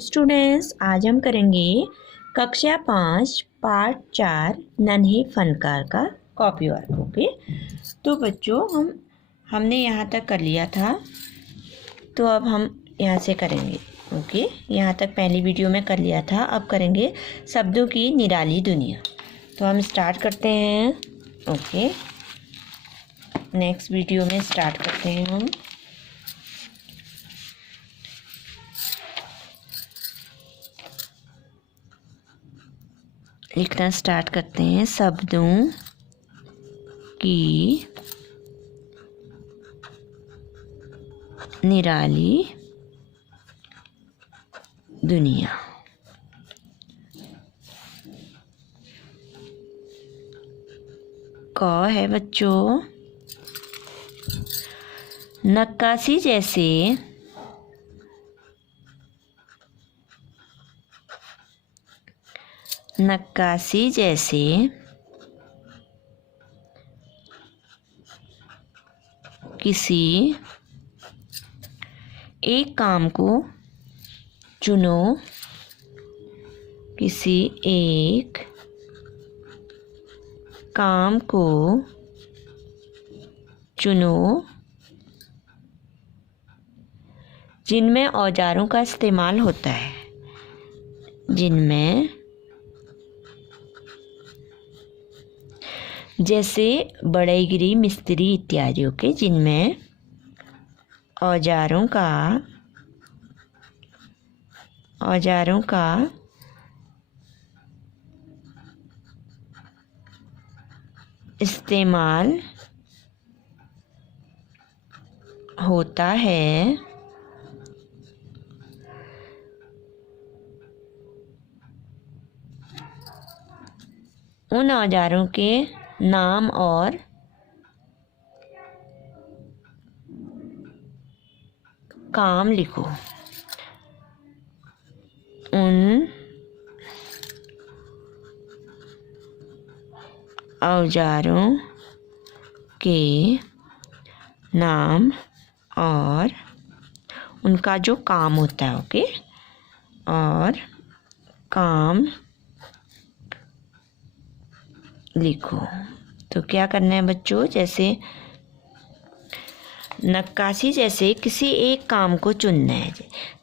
Students, आज हम करेंगे कक्षा 5 पार्ट 4 नन्हे फनकार का कॉपी वर्क। ओके, तो बच्चों हमने यहाँ तक कर लिया था, तो अब हम यहाँ से करेंगे। ओके, यहाँ तक पहली वीडियो में कर लिया था, अब करेंगे शब्दों की निराली दुनिया। तो हम स्टार्ट करते हैं। ओके, नेक्स्ट वीडियो में स्टार्ट करते हैं हम। लिखना स्टार्ट करते हैं। शब्दों की निराली दुनिया। क है बच्चों, नक्काशी जैसे किसी एक काम को चुनो। किसी एक काम को चुनो जिनमें औजारों का इस्तेमाल होता है। जिनमें जैसे बढ़ईगिरी, मिस्त्री इत्यादियों के, जिनमें औजारों का इस्तेमाल होता है। उन औजारों के नाम और काम लिखो। उन औजारों के नाम और उनका जो काम होता है। ओके, और काम लिखो। तो क्या करना है बच्चों, जैसे नक्काशी जैसे किसी एक काम को चुनना है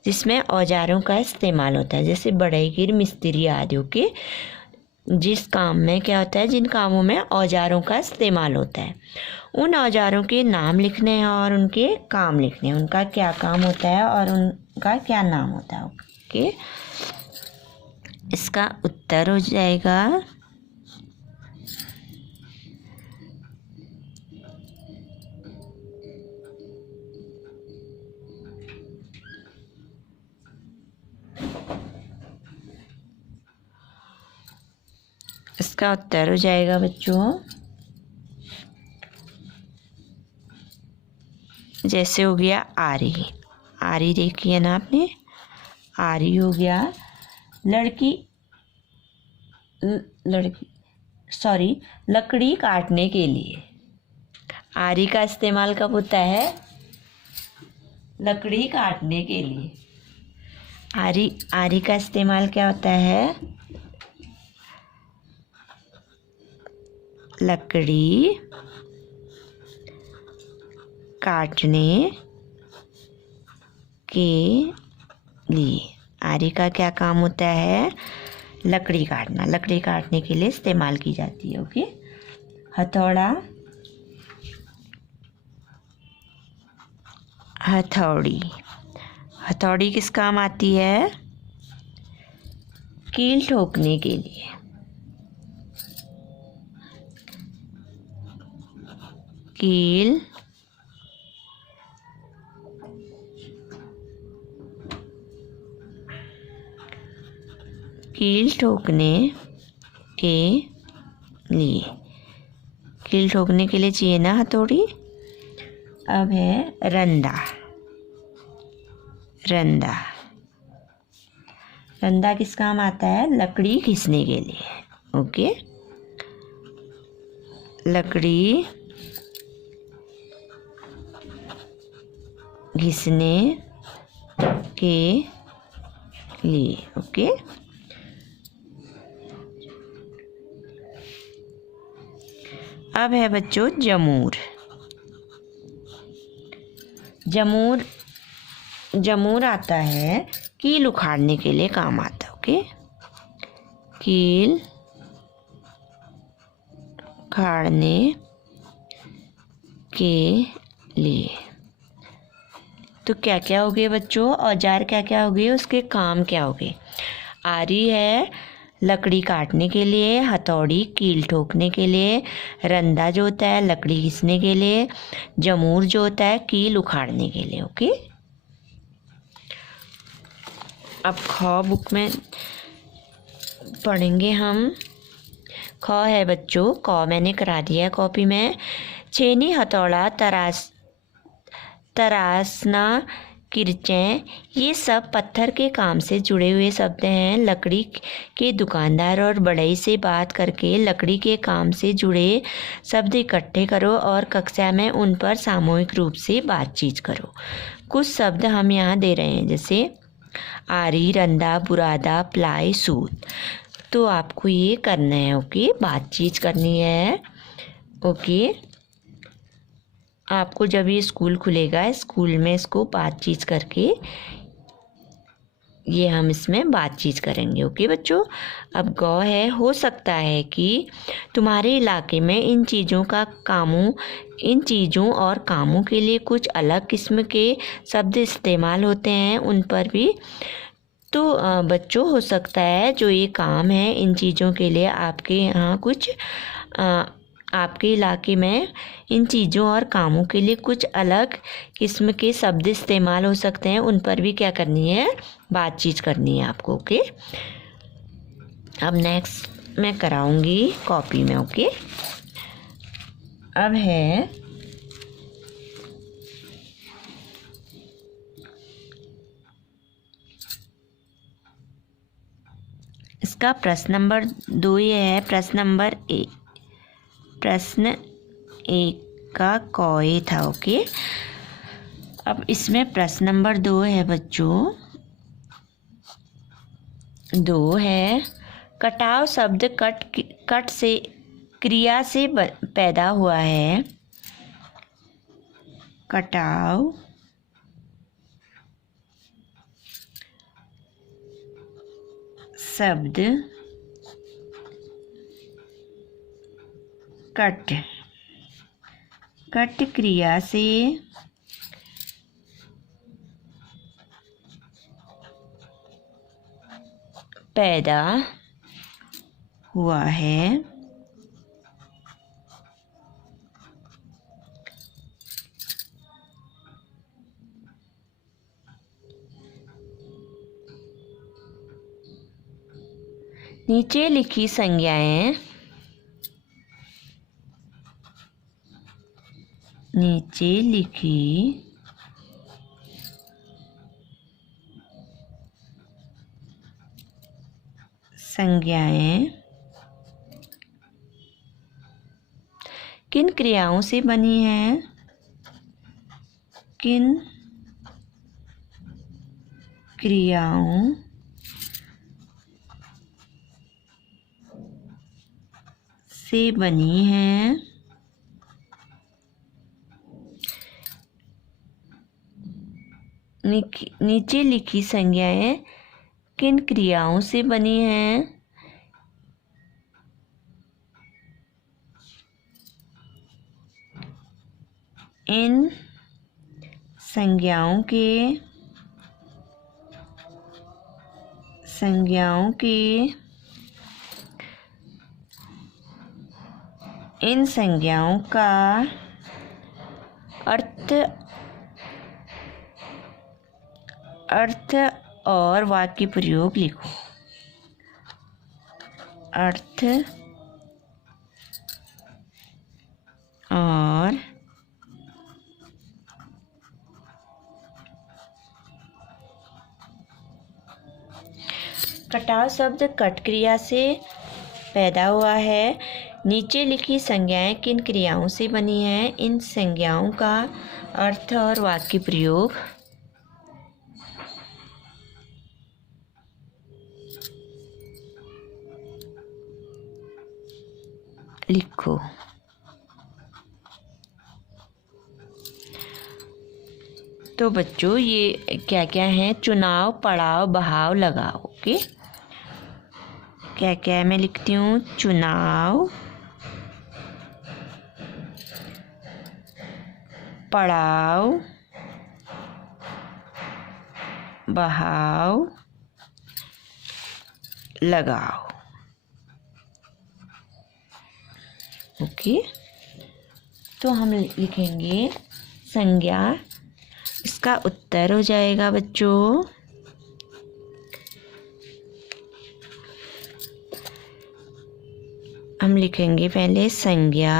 जिसमें औजारों का इस्तेमाल होता है। जैसे बढ़ईगिर, मिस्त्री आदि के, जिस काम में क्या होता है, जिन कामों में औजारों का इस्तेमाल होता है, उन औजारों के नाम लिखने हैं और उनके काम लिखने हैं। उनका क्या काम होता है और उनका क्या नाम होता है। ओके, इसका उत्तर हो जाएगा बच्चों, जैसे हो गया आरी। आरी देखी है ना आपने, आरी हो गया लकड़ी काटने के लिए। आरी का इस्तेमाल कब होता है? लकड़ी काटने के लिए। आरी का इस्तेमाल क्या होता है? लकड़ी काटने के लिए। आरी का क्या काम होता है? लकड़ी काटना। लकड़ी काटने के लिए इस्तेमाल की जाती है। ओके, हथौड़ा, हथौड़ी। हथौड़ी किस काम आती है? कील ठोकने के लिए। कील ठोकने के लिए। कील ठोकने के लिए चाहिए ना हथौड़ी। अब है रंदा। रंदा किस काम आता है? लकड़ी घिसने के लिए। ओके, लकड़ी घिसने के लिए। ओके, अब है बच्चों जमूर। जमूर जमूर आता है कील उखाड़ने के लिए काम आता है। ओके, कील उखाड़ने के लिए। तो क्या क्या हो गए बच्चों, औजार क्या क्या हो गए, उसके काम क्या हो गए। आरी है लकड़ी काटने के लिए, हथौड़ी कील ठोकने के लिए, रंदा जो होता है लकड़ी घिसने के लिए, जमूर जो होता है कील उखाड़ने के लिए। ओके, अब ख बुक में पढ़ेंगे हम। ख है बच्चों, क मैंने करा दिया है कॉपी में। छेनी हथौड़ा तरासना किरचें, ये सब पत्थर के काम से जुड़े हुए शब्द हैं। लकड़ी के दुकानदार और बढ़ई से बात करके लकड़ी के काम से जुड़े शब्द इकट्ठे करो और कक्षा में उन पर सामूहिक रूप से बातचीत करो। कुछ शब्द हम यहाँ दे रहे हैं, जैसे आरी, रंदा, बुरादा, प्लाई, सूत। तो आपको ये करना है। ओके, बातचीत करनी है। ओके, आपको जब ये स्कूल खुलेगा, स्कूल में इसको बातचीत करके ये हम इसमें बातचीत करेंगे। ओके बच्चों, अब गौ है। हो सकता है कि तुम्हारे इलाके में इन चीज़ों और कामों के लिए कुछ अलग किस्म के शब्द इस्तेमाल होते हैं, उन पर भी। तो बच्चों, हो सकता है जो ये काम है इन चीज़ों के लिए आपके यहाँ कुछ आपके इलाके में इन चीज़ों और कामों के लिए कुछ अलग किस्म के शब्द इस्तेमाल हो सकते हैं, उन पर भी क्या करनी है, बातचीत करनी है आपको। ओके, अब नेक्स्ट मैं कराऊंगी कॉपी में। ओके, अब है इसका प्रश्न नंबर 2 ये है। प्रश्न 1 का कॉए था। ओके, अब इसमें प्रश्न नंबर 2 है बच्चों। 2 है, कटाव शब्द कट से क्रिया से पैदा हुआ है। कटाव शब्द कट क्रिया से पैदा हुआ है। नीचे लिखी संज्ञाएं किन क्रियाओं से बनी हैं? किन क्रियाओं से बनी हैं? नीचे लिखी संज्ञाएं किन क्रियाओं से बनी हैं? इन संज्ञाओं का अर्थ और वाक्य प्रयोग लिखो। अर्थ और कटाव शब्द कट क्रिया से पैदा हुआ है। नीचे लिखी संज्ञाएं किन क्रियाओं से बनी हैं? इन संज्ञाओं का अर्थ और वाक्य प्रयोग लिखो। तो बच्चों ये क्या क्या है? चुनाव, पड़ाव, बहाव, लगाओ। ओके, क्या क्या है मैं लिखती हूँ? चुनाव, पड़ाव, बहाव, लगाओ। ओके, तो हम लिखेंगे संज्ञा। इसका उत्तर हो जाएगा बच्चों हम लिखेंगे पहले संज्ञा,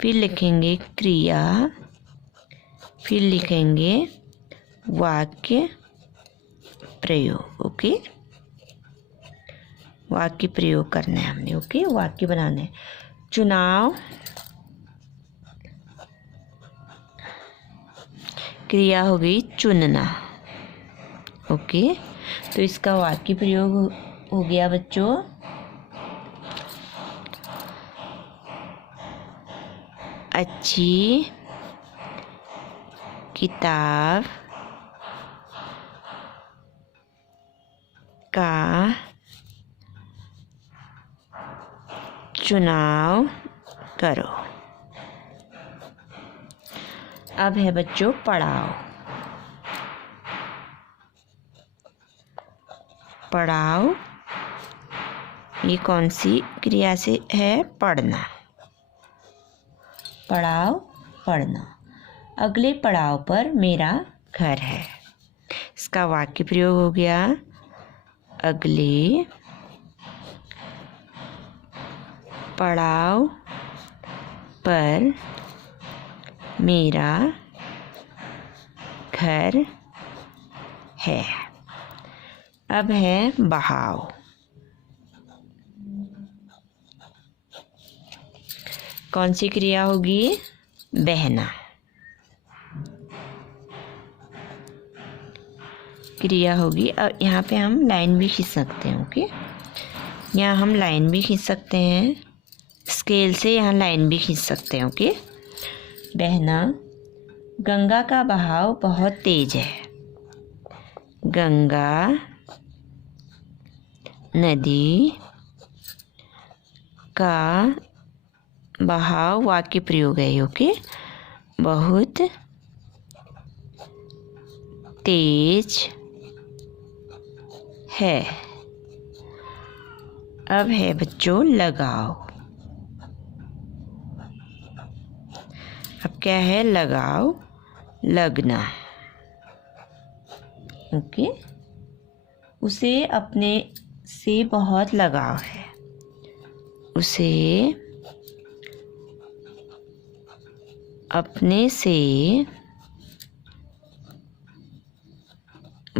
फिर लिखेंगे क्रिया, फिर लिखेंगे वाक्य प्रयोग। ओके, वाक्य प्रयोग करना है हमने। ओके, वाक्य बनाना है। चुनाव, क्रिया हो गई चुनना। ओके, तो इसका वाक्य प्रयोग हो गया बच्चों, अच्छी किताब का चुनाव करो। अब है बच्चों पढ़ाओ। पढ़ाओ ये कौन सी क्रिया से है? पढ़ना। पढ़ाओ, पढ़ना। अगले पड़ाव पर मेरा घर है। इसका वाक्य प्रयोग हो गया, अगले पड़ाव पर मेरा घर है। अब है बहाव। कौन सी क्रिया होगी? बहना। क्रिया होगी। अब यहाँ पे हम लाइन भी खींच सकते हैं। ओके, यहाँ हम लाइन भी खींच सकते हैं, स्केल से यहाँ लाइन भी खींच सकते हैं। ओके, बहना। गंगा का बहाव बहुत तेज है। गंगा नदी का बहाव वाक्य प्रयोग है। ओके, बहुत तेज है। अब है बच्चों लगाओ। अब क्या है? लगाओ, लगना। ओके, उसे अपने से बहुत लगाव है। उसे अपने से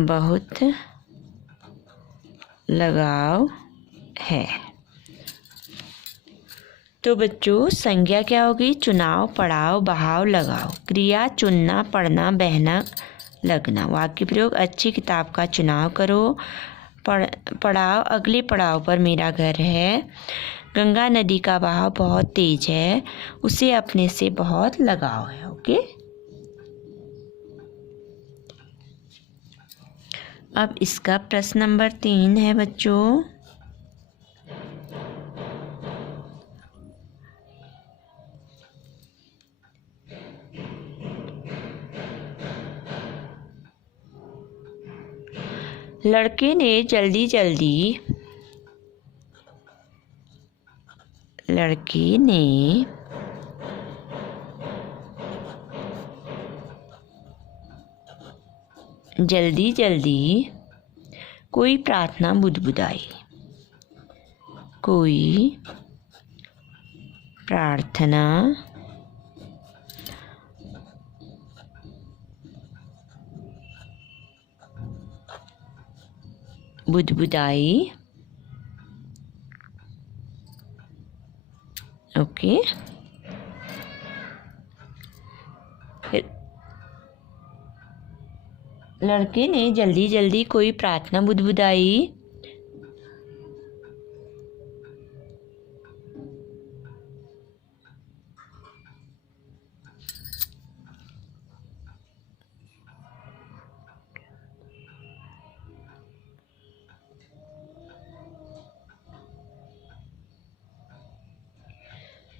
बहुत लगाव है। तो बच्चों संज्ञा क्या होगी? चुनाव, पड़ाव, बहाव, लगाओ। क्रिया चुनना, पढ़ना, बहना, लगना। वाक्य प्रयोग अच्छी किताब का चुनाव करो। पड़ाव अगले पड़ाव पर मेरा घर है। गंगा नदी का बहाव बहुत तेज है। उसे अपने से बहुत लगाव है। ओके, अब इसका प्रश्न नंबर 3 है बच्चों। लड़के ने जल्दी जल्दी कोई प्रार्थना बुदबुदाई। कोई प्रार्थना बुदबुदाई। ओके, लड़के ने जल्दी कोई प्रार्थना बुदबुदाई।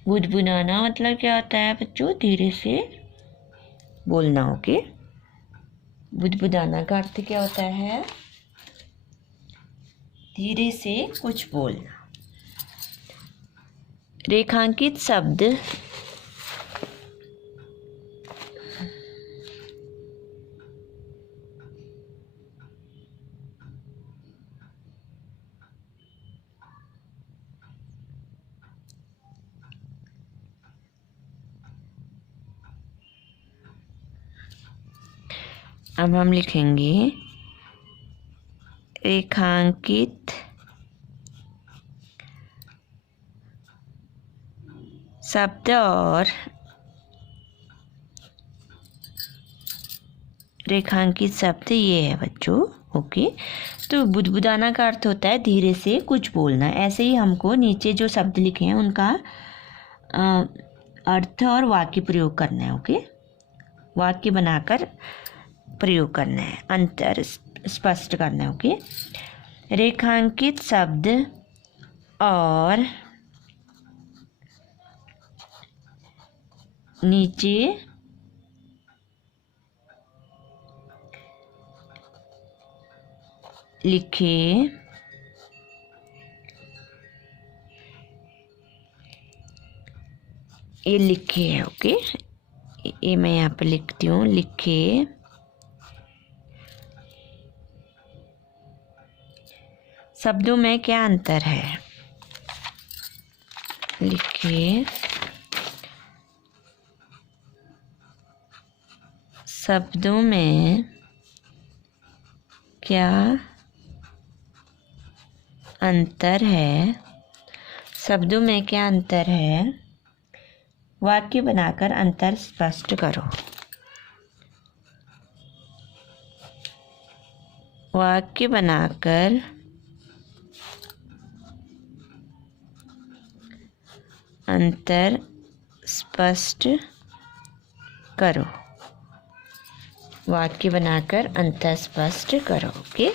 बुदबुदाना मतलब क्या होता है बच्चों? धीरे से बोलना। ओके, बुदबुदाना का अर्थ क्या होता है? धीरे से कुछ बोलना। रेखांकित शब्द अब हम लिखेंगे रेखांकित शब्द और रेखांकित शब्द ये है बच्चों। ओके, तो बुदबुदाना का अर्थ होता है धीरे से कुछ बोलना। ऐसे ही हमको नीचे जो शब्द लिखे हैं उनका अर्थ और वाक्य प्रयोग करना है। ओके, वाक्य बनाकर प्रयोग करना है, अंतर स्पष्ट करना है। ओके, रेखांकित शब्द और नीचे लिखे ये लिखे है। ओके, ये मैं यहाँ पे लिखती हूँ, लिखे शब्दों में क्या अंतर है? लिखे शब्दों में क्या अंतर है? शब्दों में क्या अंतर है? वाक्य बनाकर अंतर स्पष्ट करो। वाक्य बनाकर अंतर स्पष्ट करो। वाक्य बनाकर अंतर स्पष्ट करो। ओके,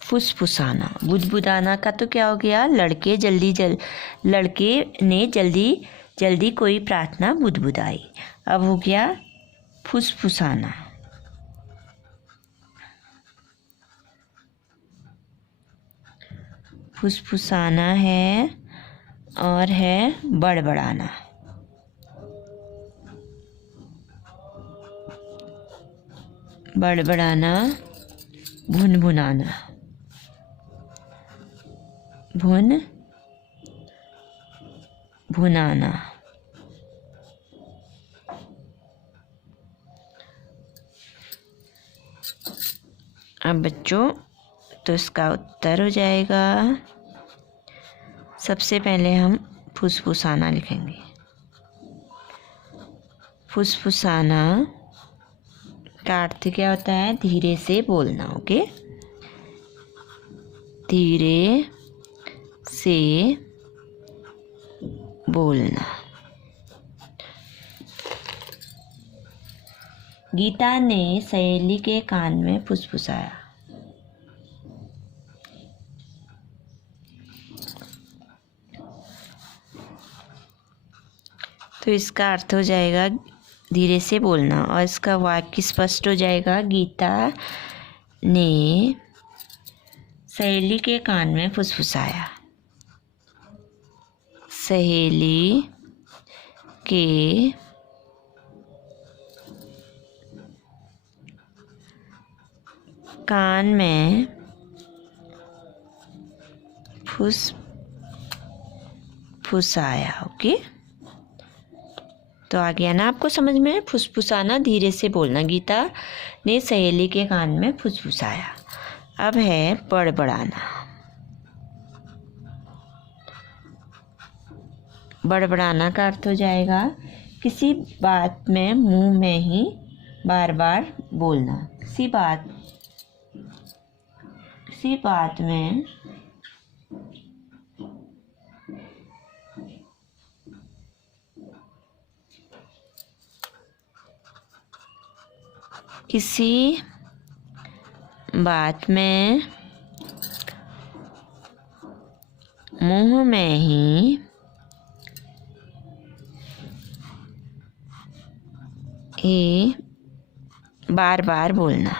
फुसफुसाना। बुदबुदाना का तो क्या हो गया? लड़के ने जल्दी जल्दी कोई प्रार्थना बुदबुदाई। अब हो गया फुसफुसाना। फुसफुसाना है और है बड़बड़ाना। बड़बड़ाना, भुनभुनाना। भुन भुनाना। अब बच्चों तो इसका उत्तर हो जाएगा, सबसे पहले हम फुसफुसाना लिखेंगे। फुसफुसाना का अर्थ क्या होता है? धीरे से बोलना। ओके, धीरे से बोलना। गीता ने सहेली के कान में फुसफुसाया। तो इसका अर्थ हो जाएगा धीरे से बोलना और इसका वाक्य स्पष्ट हो जाएगा, गीता ने सहेली के कान में फुसफुसाया। सहेली के कान में फुसफुसाया। ओके, तो आ गया ना आपको समझ में? फुसफुसाना, धीरे से बोलना। गीता ने सहेली के कान में फुसफुसाया। अब है बड़बड़ाना। बड़बड़ाना का अर्थ हो जाएगा किसी बात में मुंह में ही बार बार बोलना। किसी बात में किसी बात में मुंह में ही बार बार बोलना।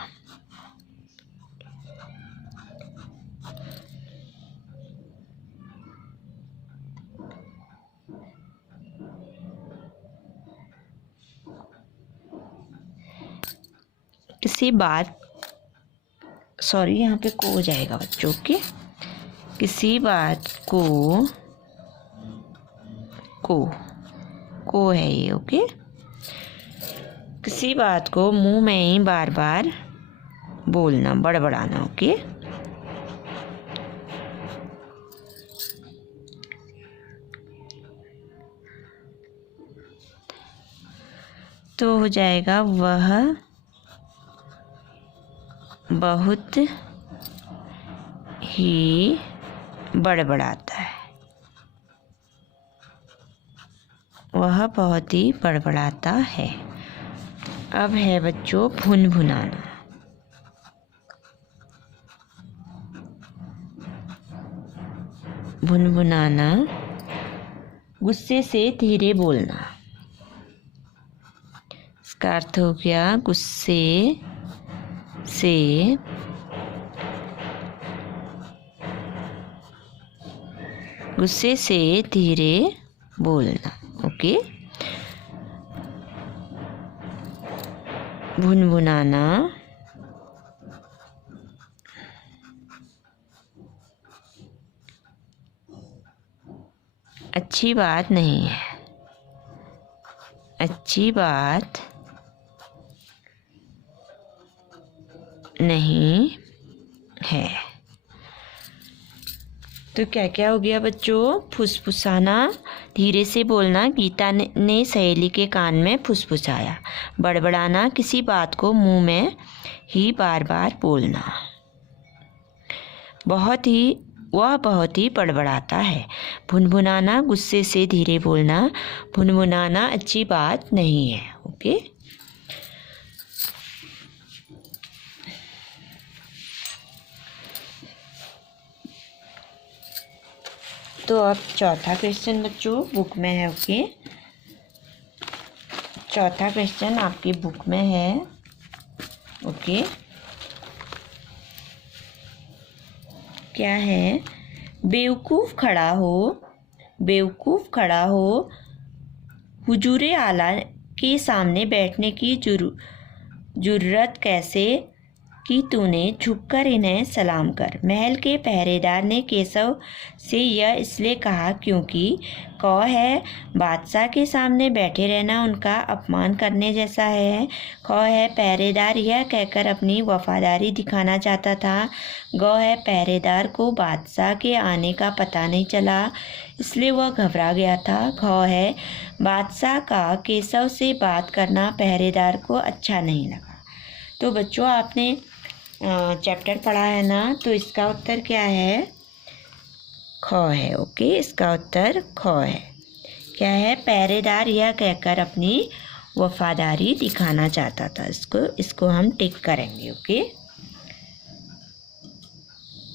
किसी बात यहाँ पे को हो जाएगा बच्चों के। किसी बात को है ये, ओके। किसी बात को मुंह में ही बार बार बोलना, बड़बड़ाना, ओके। तो हो जाएगा वह बहुत ही बड़बड़ाता है। वह बहुत ही बड़बड़ाता है। अब है बच्चों भुनभुनाना। भुनभुनाना गुस्से से धीरे बोलना। इसका अर्थ हो गया गुस्से से धीरे बोलना, ओके। भुनभुनाना अच्छी बात नहीं है। अच्छी बात नहीं है। तो क्या क्या हो गया बच्चों? फुसफुसाना, धीरे से बोलना, गीता ने सहेली के कान में फुसफुसाया। बड़बड़ाना, किसी बात को मुंह में ही बार बार बोलना। वह बहुत ही बड़बड़ाता है। भुनभुनाना, गुस्से से धीरे बोलना। भुनभुनाना अच्छी बात नहीं है, ओके। तो अब चौथा क्वेश्चन बच्चों बुक में है, ओके। चौथा क्वेश्चन आपकी बुक में है, ओके। क्या है? बेवकूफ़ खड़ा हो हुजूरे आला के सामने बैठने की जुर्रत कैसे कि तूने झुककर इन्हें सलाम कर। महल के पहरेदार ने केशव से यह इसलिए कहा क्योंकि कौ है बादशाह के सामने बैठे रहना उनका अपमान करने जैसा है। खौ है पहरेदार यह कहकर अपनी वफादारी दिखाना चाहता था। गौ है पहरेदार को बादशाह के आने का पता नहीं चला इसलिए वह घबरा गया था। घौ है बादशाह का केशव से बात करना पहरेदार को अच्छा नहीं लगा। तो बच्चों आपने चैप्टर पढ़ा है ना, तो इसका उत्तर क्या है? खौ है, ओके। इसका उत्तर खौ है। क्या है? पहरेदार यह कहकर अपनी वफादारी दिखाना चाहता था। इसको हम टिक करेंगे, ओके।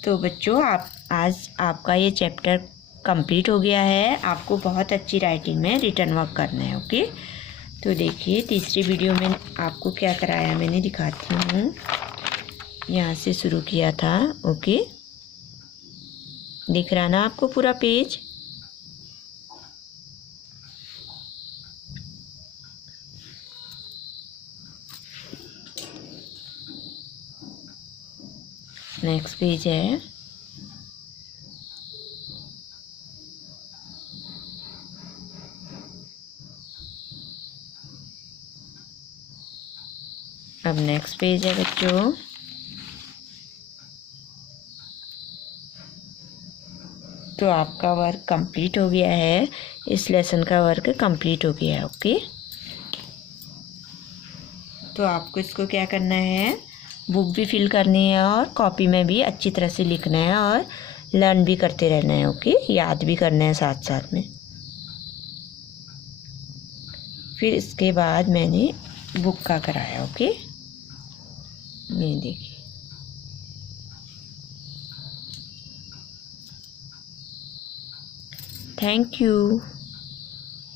तो बच्चों आज आपका ये चैप्टर कंप्लीट हो गया है। आपको बहुत अच्छी राइटिंग में रिटन वर्क करना है, ओके। तो देखिए तीसरी वीडियो में आपको क्या कराया मैंने दिखाती हूँ। यहाँ से शुरू किया था, ओके। दिख रहा ना आपको पूरा पेज? नेक्स्ट पेज है अब नेक्स्ट पेज है बच्चों तो आपका वर्क कंप्लीट हो गया है। इस लेसन का वर्क कंप्लीट हो गया है, ओके। तो आपको इसको क्या करना है? बुक भी फिल करनी है और कॉपी में भी अच्छी तरह से लिखना है और लर्न भी करते रहना है, ओके। याद भी करना है साथ साथ में। फिर इसके बाद मैंने बुक का कराया, ओके। ये देखिए थैंक यू।